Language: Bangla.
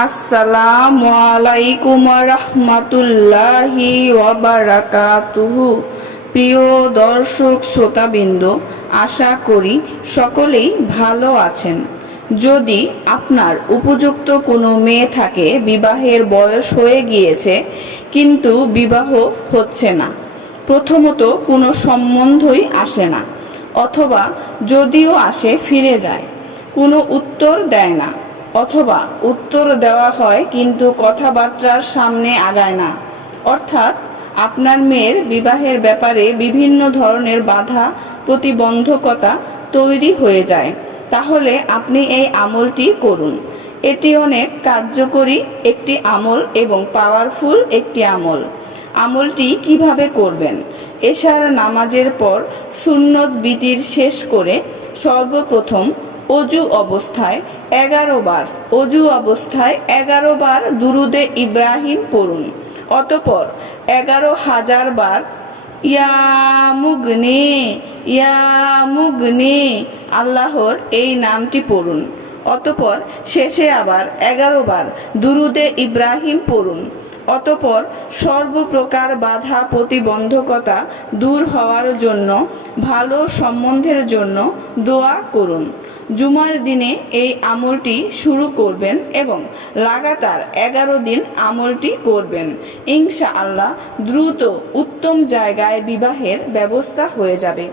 আসসালামু আলাইকুম রাহমাতুল্লাহি ওয়া বারাকাতুহু। প্রিয় দর্শক শ্রোতাবৃন্দ, আশা করি সকলেই ভালো আছেন। যদি আপনার উপযুক্ত কোনো মেয়ে থাকে, বিবাহের বয়স হয়ে গিয়েছে কিন্তু বিবাহ হচ্ছে না, প্রথমত কোনো সম্বন্ধই আসে না, অথবা যদিও আসে ফিরে যায়, কোনো উত্তর দেয় না, অথবা উত্তর দেওয়া হয় কিন্তু কথাবার্তার সামনে আগায় না, অর্থাৎ আপনার মেয়ের বিবাহের ব্যাপারে বিভিন্ন ধরনের বাধা প্রতিবন্ধকতা তৈরি হয়ে যায়, তাহলে আপনি এই আমলটি করুন। এটি অনেক কার্যকরী একটি আমল এবং পাওয়ারফুল একটি আমল। আমলটি কিভাবে করবেন? এশার নামাজের পর সুন্নত বিতির শেষ করে সর্বপ্রথম অজু অবস্থায় 11 বার দুরুদে ইব্রাহিম পড়ুন। অতঃপর 11,000 বার ইয়া মুগনি আল্লাহর এই নামটি পড়ুন। অতঃপর শেষে আবার 11 বার দুরুদে ইব্রাহিম পড়ুন। অতঃপর সর্বপ্রকার বাধা প্রতিবন্ধকতা দূর হওয়ার জন্য, ভালো সম্বন্ধের জন্য দোয়া করুন। জুমার দিনে এই আমলটি শুরু করবেন এবং লাগাতার 11 দিন আমলটি করবেন। ইনশাআল্লাহ দ্রুত উত্তম জায়গায় বিবাহের ব্যবস্থা হয়ে যাবে।